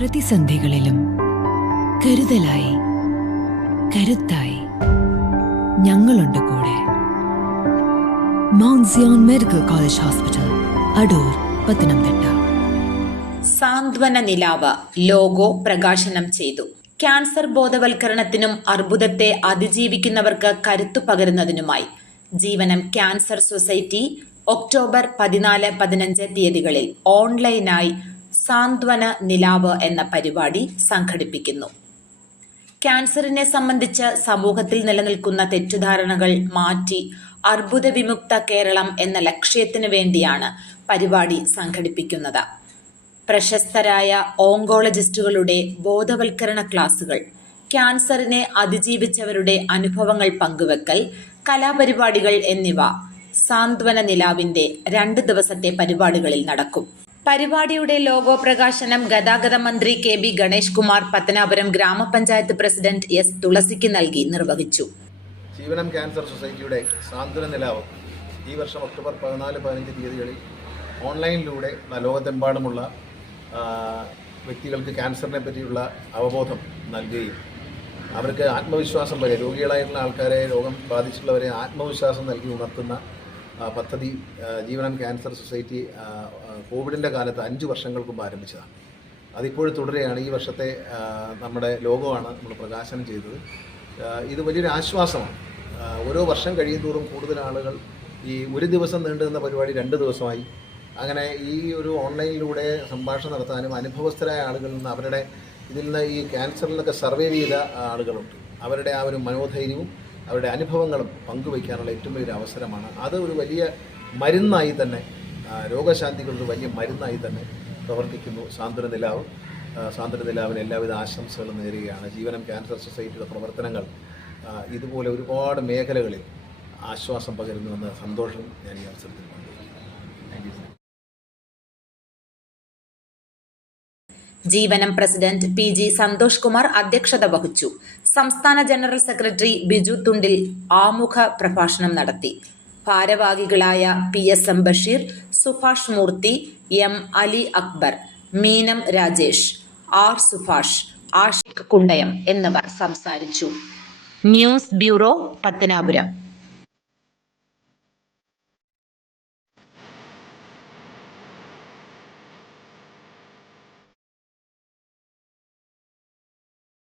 പ്രതിസന്ധികളിലും കരുതലായി കരുത്തായി ഞങ്ങളുണ്ട് കൂടെ. Mount medical college hospital Adoor Pathanamthitta. സാന്ത്വന നിലാവ് ലോഗോ പ്രകാശനം ചെയ്തു. ക്യാൻസർ ബോധവൽക്കരണത്തിനും അർബുദത്തെ അതിജീവിക്കുന്നവർക്ക് കരുത്തു പകരുന്നതിനുമായി ജീവനം ക്യാൻസർ സൊസൈറ്റി ഒക്ടോബർ പതിനാല് പതിനഞ്ച് തീയതികളിൽ ഓൺലൈനായി സാന്ത്വന നിലാവ് എന്ന പരിപാടി സംഘടിപ്പിക്കുന്നു. ക്യാൻസറിനെ സംബന്ധിച്ച് സമൂഹത്തിൽ നിലനിൽക്കുന്ന തെറ്റിദ്ധാരണകൾ മാറ്റി അർബുദ വിമുക്ത കേരളം എന്ന ലക്ഷ്യത്തിനു വേണ്ടിയാണ് പരിപാടി സംഘടിപ്പിക്കുന്നത്. പ്രശസ്തരായ ഓങ്കോളജിസ്റ്റുകളുടെ ബോധവൽക്കരണ ക്ലാസുകൾ ക്യാൻസറിനെ അതിജീവിച്ചവരുടെ അനുഭവങ്ങൾ പങ്കുവെക്കൽ കലാപരിപാടികൾ എന്നിവ സാന്ത്വന നിലാവിന്റെ രണ്ട് ദിവസത്തെ പരിപാടികളിൽ നടക്കും. പരിപാടിയുടെ ലോഗോ പ്രകാശനം ഗതാഗത മന്ത്രി കെ ബി ഗണേഷ് കുമാർ പത്തനാപുരം ഗ്രാമപഞ്ചായത്ത് പ്രസിഡന്റ് എസ് തുളസിക്ക് നൽകി നിർവഹിച്ചു. ജീവനം ക്യാൻസർ സൊസൈറ്റിയുടെ സാന്ത്വന നിലാവ് ഈ വർഷം ഒക്ടോബർ പതിനാല് പതിനഞ്ച് തീയതികളിൽ ഓൺലൈനിലൂടെ ലോകത്തെമ്പാടുമുള്ള വ്യക്തികൾക്ക് ക്യാൻസറിനെ പറ്റിയുള്ള അവബോധം നൽകുകയും അവർക്ക് ആത്മവിശ്വാസം വരെ രോഗികളായിട്ടുള്ള ആൾക്കാരെ രോഗം ബാധിച്ചുള്ളവരെ ആത്മവിശ്വാസം നൽകി ഉണർത്തുന്ന പദ്ധതി ജീവനം ക്യാൻസർ സൊസൈറ്റി കോവിഡിന്റെ കാലത്ത് അഞ്ച് വർഷങ്ങൾക്ക് മുമ്പ് ആരംഭിച്ചതാണ്. അതിപ്പോഴും തുടരുകയാണ്. ഈ വർഷത്തെ നമ്മുടെ ലോകമാണ് നമ്മൾ പ്രകാശനം ചെയ്തത്. ഇത് വലിയൊരു ആശ്വാസമാണ്. ഓരോ വർഷം കഴിയും തോറും കൂടുതൽ ആളുകൾ ഈ ഒരു ദിവസം നീണ്ടു നിന്ന പരിപാടി രണ്ട് ദിവസമായി. അങ്ങനെ ഈ ഒരു ഓൺലൈനിലൂടെ സംഭാഷണം നടത്താനും അനുഭവസ്ഥരായ ആളുകളിൽ നിന്ന് അവരുടെ ഇതിൽ നിന്ന് ഈ ക്യാൻസറിൽ നിന്നൊക്കെ സർവൈവ് ചെയ്ത ആളുകളുണ്ട്. അവരുടെ ആ ഒരു മനോധൈര്യവും അവരുടെ അനുഭവങ്ങളും പങ്കുവയ്ക്കാനുള്ള ഏറ്റവും വലിയൊരു അവസരമാണ്. അത് ഒരു വലിയ മരുന്നായി തന്നെ രോഗശാന്തികളൊരു വലിയ മരുന്നായി തന്നെ പ്രവർത്തിക്കുന്നു. സാന്ത്വന നിലാവ് സാന്ത്വന നിലാവിന് എല്ലാവിധ ആശംസകളും നേരുകയാണ്. ജീവനം ക്യാൻസർ സൊസൈറ്റിയുടെ പ്രവർത്തനങ്ങൾ ഇതുപോലെ ഒരുപാട് മേഖലകളിൽ ആശ്വാസം പകരുന്നുവെന്ന സന്തോഷം ഞാൻ ഈ അവസരത്തിൽ പങ്കുവയ്ക്കുന്നു. Jeevanam president P G Santhosh Kumar അധ്യക്ഷത വഹിച്ചു. സംസ്ഥാന ജനറൽ സെക്രട്ടറി ബിജു തുണ്ടിൽ ആമുഖ പ്രഭാഷണം നടത്തി. ഭാരവാഹികളായ P S M Basheer Subhash Moorthy M Ali Akbar മീനം രാജേഷ് ആർ സുഭാഷ് ആഷിഖ് കുണ്ടയം എന്നിവർ സംസാരിച്ചു. News bureau Pathanapuram.